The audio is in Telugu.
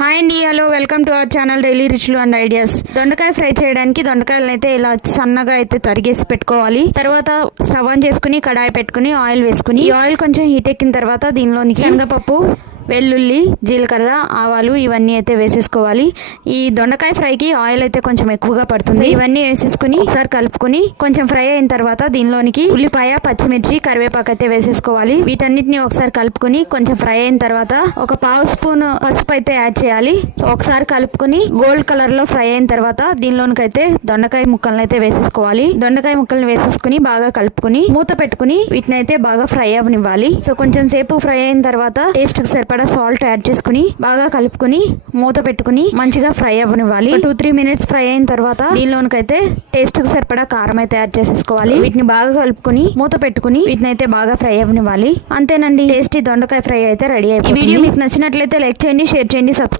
హాయ్ అండి, hello, welcome to our channel daily రుచులు అండ్ ఐడియాస్. దొండకాయ ఫ్రై చేయడానికి దొండకాయలను అయితే ఇలా సన్నగా అయితే తరిగేసి పెట్టుకోవాలి. తర్వాత స్టవ్ ఆన్ చేసుకుని కడాయి పెట్టుకుని ఆయిల్ వేసుకుని ఈ ఆయిల్ కొంచెం హీట్ ఎక్కిన తర్వాత దీనిలోనికి శనగపప్పు, వెల్లుల్లి, జీలకర్ర, ఆవాలు ఇవన్నీ అయితే వేసేసుకోవాలి. ఈ దొండకాయ ఫ్రైకి ఆయిల్ అయితే కొంచెం ఎక్కువగా పడుతుంది. ఇవన్నీ వేసేసుకుని ఒకసారి కలుపుకుని కొంచెం ఫ్రై అయిన తర్వాత దీనిలోనికి ఉల్లిపాయ, పచ్చిమిర్చి, కరివేపాకు అయితే వేసేసుకోవాలి. వీటన్నిటిని ఒకసారి కలుపుకుని కొంచెం ఫ్రై అయిన తర్వాత ఒక పావు స్పూన్ పసుపు అయితే యాడ్ చేయాలి. ఒకసారి కలుపుకుని గోల్డ్ కలర్ లో ఫ్రై అయిన తర్వాత దీనిలోనికి అయితే దొండకాయ ముక్కలను అయితే వేసేసుకోవాలి. దొండకాయ ముక్కలను వేసేసుకుని బాగా కలుపుకుని మూత పెట్టుకుని వీటిని అయితే బాగా ఫ్రై అవ్వనివ్వాలి. సో కొంచెం సేపు ఫ్రై అయిన తర్వాత టేస్ట్ సరిపడా సాల్ట్ యాడ్ చేసుకుని బాగా కలుపుకుని మూత పెట్టుకుని మంచిగా ఫ్రై అవ్వనివ్వాలి. 2-3 మినిట్స్ ఫ్రై అయిన తర్వాత దీనిలోనికైతే టేస్ట్ కి సరిపడా కారం అయితే యాడ్ చేసేసుకోవాలి. వీటిని బాగా కలుపుకుని మూత పెట్టుకుని వీటిని అయితే బాగా ఫ్రై అవ్వనివ్వాలి. అంతేనండి, టేస్టీ దొండకాయ ఫ్రై అయితే రెడీ అయిపోయింది. ఈ వీడియో మీకు నచ్చినట్లయితే లైక్ చేయండి, షేర్ చేయండి, సబ్స్క్రైబ్